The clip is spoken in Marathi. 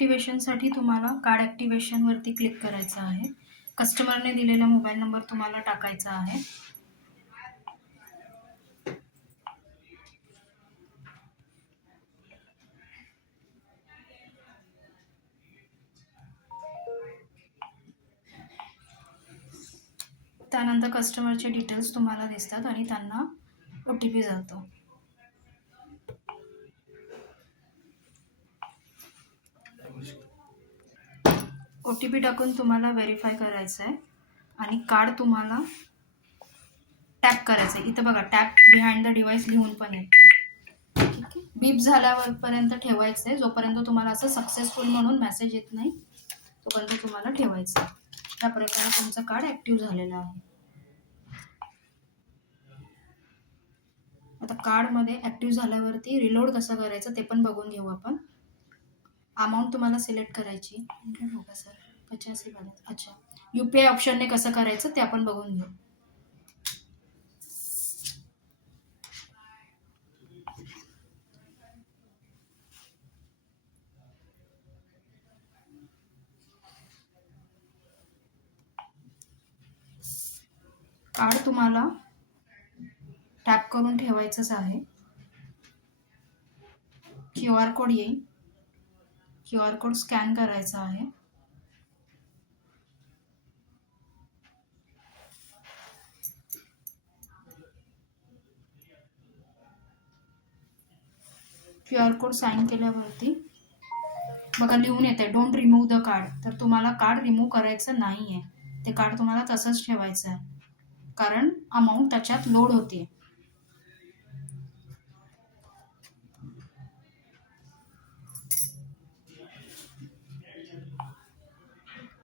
ॲक्टिव्हेशनसाठी तुम्हाला कार्ड ॲक्टिव्हेशनवरती क्लिक करायचं आहे. कस्टमरने दिलेला मोबाईल नंबर तुम्हाला टाकायचा आहे. त्यानंतर कस्टमरचे डिटेल्स तुम्हाला दिसतात आणि त्यांना OTP जातो. OTP टाकून तुम्हाला व्हेरीफाय करायचं आहे आणि कार्ड तुम्हाला टॅप करायचं आहे. इथं बघा टॅप बिहाइंड द डिव्हाइस लिहून पण येतं. ठीक आहे. बीप झाल्यावरपर्यंत ठेवायचं आहे. जोपर्यंत तुम्हाला असं सक्सेसफुल म्हणून मेसेज येत नाही तोपर्यंत तुम्हाला ठेवायचं आहे. त्या प्रकारे तुमचं कार्ड ॲक्टिव्ह झालेलं आहे. आता कार्डमध्ये ॲक्टिव्ह झाल्यावरती रिलोड कसं करायचं ते पण बघून घेऊ आपण. अमाऊंट तुम्हाला सिलेक्ट करायची. हो का सर 85 बॅलन्स. अच्छा, UPI ऑप्शनने कसं करायचं ते आपण बघून घेऊ. कार्ड तुम्हाला टॅप करून ठेवायचंच आहे. QR कोड येईल. QR कोड स्कॅन करायचा आहे. QR कोड साईन केल्यावरती बघा लिहून येते डोंट रिमूव्ह द कार्ड. तर तुम्हाला कार्ड रिमूव्ह करायचं नाही आहे. ते कार्ड तुम्हाला तसंच ठेवायचं आहे कारण अमाऊंट त्याच्यात लोड होते.